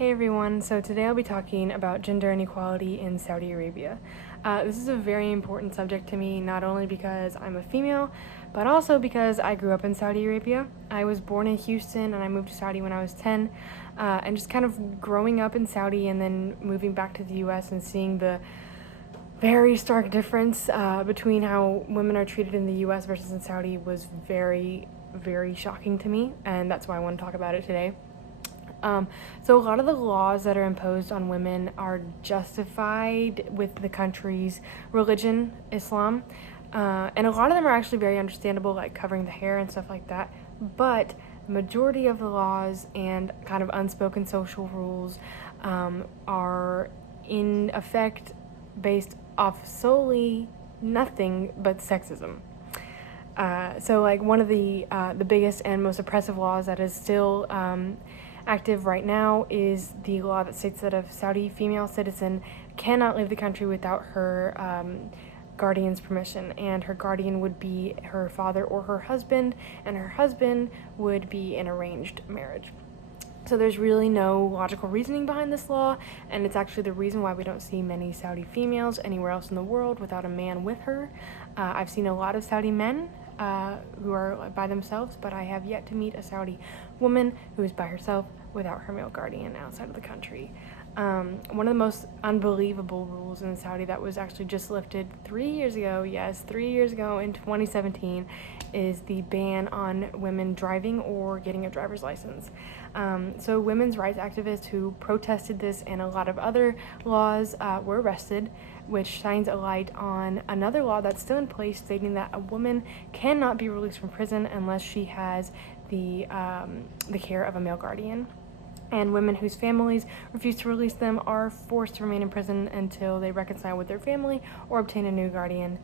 Hey everyone, so today I'll be talking about gender inequality in Saudi Arabia. This is a very important subject to me, not only because I'm a female, but also because I grew up in Saudi Arabia. I was born in Houston and I moved to Saudi when I was 10, and just kind of growing up in Saudi and then moving back to the US and seeing the very stark difference between how women are treated in the US versus in Saudi was very, very shocking to me, and that's why I want to talk about it today. So a lot of the laws that are imposed on women are justified with the country's religion, Islam, and a lot of them are actually very understandable, like covering the hair and stuff like that. But the majority of the laws and kind of unspoken social rules are in effect based off solely nothing but sexism. So like one of the biggest and most oppressive laws that is still active right now is the law that states that a Saudi female citizen cannot leave the country without her guardian's permission, and her guardian would be her father or her husband, and her husband would be an arranged marriage. So there's really no logical reasoning behind this law, and it's actually the reason why we don't see many Saudi females anywhere else in the world without a man with her. I've seen a lot of Saudi men who are by themselves, but I have yet to meet a Saudi woman who is by herself without her male guardian outside of the country. One of the most unbelievable rules in Saudi that was actually just lifted 3 years ago, yes, 3 years ago in 2017, is the ban on women driving or getting a driver's license. So women's rights activists who protested this and a lot of other laws were arrested, which shines a light on another law that's still in place stating that a woman cannot be released from prison unless she has the care of a male guardian. And women whose families refuse to release them are forced to remain in prison until they reconcile with their family or obtain a new guardian,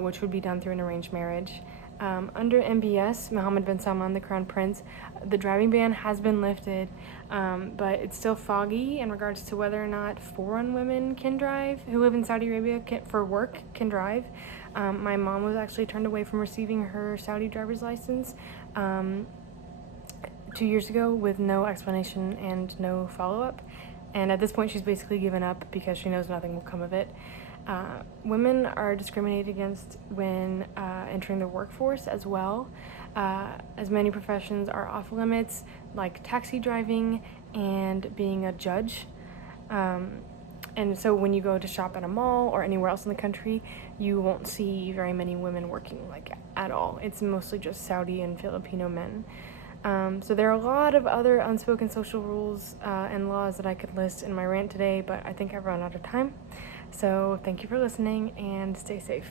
which would be done through an arranged marriage. Under MBS, Mohammed bin Salman, the crown prince, the driving ban has been lifted, but it's still foggy in regards to whether or not foreign women can drive who live in Saudi Arabia for work can drive. My mom was actually turned away from receiving her Saudi driver's license 2 years ago with no explanation and no follow-up, and at this point she's basically given up because she knows nothing will come of it. Women are discriminated against when entering the workforce as well, as many professions are off limits, like taxi driving and being a judge. And so when you go to shop at a mall or anywhere else in the country, you won't see very many women working like at all. It's mostly just Saudi and Filipino men. So there are a lot of other unspoken social rules and laws that I could list in my rant today, but I think I've run out of time. So thank you for listening and stay safe.